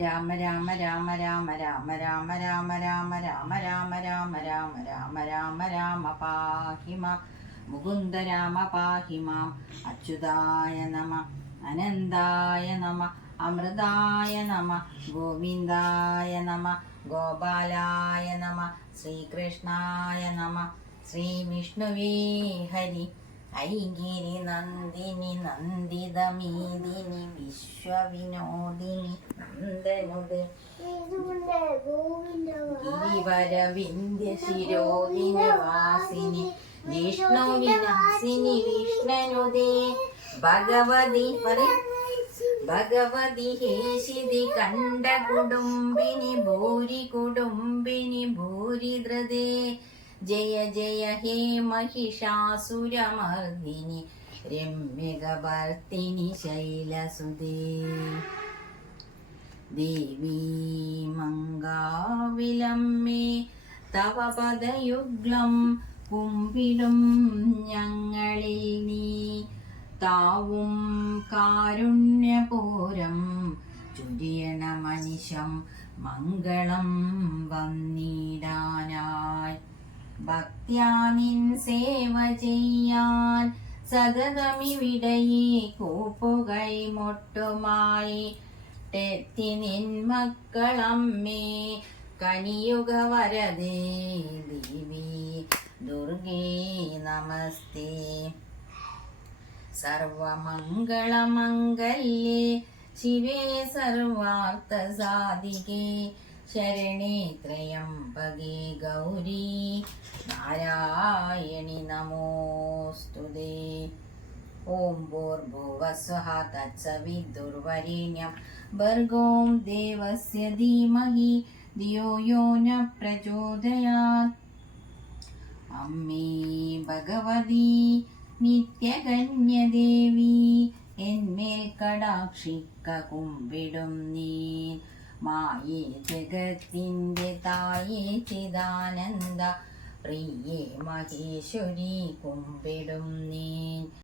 രാമ രാമ രാമ രാമ രാമ രാമ രാമ രാമ രാമ രാമ രാമ രാമ രാമ രാമ രാമ പാഹിമ മുകുന്ദ രാമ പാഹിമാം അച്യുതായ നമ അനന്തായ നമ അമൃതായ നമ ഗോവിന്ദായ നമ ഗോപാലായ നമ ശ്രീകൃഷ്ണായ നമ ശ്രീ വിഷ്ണുവേ ഹരി ഐഗിരി നന്ദിനി നന്ദിതമീതിനി വിശ്വവിനോദിനി നന്ദനുദേ. ഗിരിവരവിന്ധ്യ ശിരോദിനി വാസിനി വിഷ്ണുവിനാസിനി വിഷ്ണനുദേ. ഭഗവതി പറ ഭഗവതി ഹേശിതി കണ്ട കുടുംബിനി ഭൂരി കുടുംബിനി ഭൂരി ജയ ജയ ഹേ മഹിഷാസുരമർദിനി രമ്യകർത്തിനി ശൈലസുദേ ദേവീ മംഗാവിലമ്മേ തവ പദയുഗ്ലം കുമ്പിടും ഞങ്ങളിൽ നീ. താവും കാരുണ്യപൂരം ചുരിയണമനിശം മംഗളം വന്നിടാനായി. ഭക്ത്യാ നിൻ സേവ ചെയ്യാൻ സതതമിവിടയെ കൂപ്പുകൈ മൊട്ടുമായി. തെറ്റി നിൻ മക്കളമ്മേ കനിയുക വരതേ ദേവി ദുർഗേ നമസ്തേ. സർവമംഗളമംഗല്യേ ശിവേ സർവാർത്ഥസാധികേ ശരണേ ത്രയംബകേ ഗൗരി. നാരായണി നമോസ്തുതേ ഓം ഭൂർഭുവസ്വഹ തത്സവിദുർവരേണ്യം. ഭർഗോം ദേവസ്യ ധീമഹി. ധിയോ യോ ന പ്രചോദയാത്. അമ്മേ ഭഗവതി നിത്യകന്യദേവി എന്മേൽ കടാക്ഷിക്ക കുമ്പിടും നീ. മായേ ജഗത്തിന്റെ തായേ ചിദാനന്ദ. പ്രിയേ മഹേശ്വരി കുമ്പിടും നീ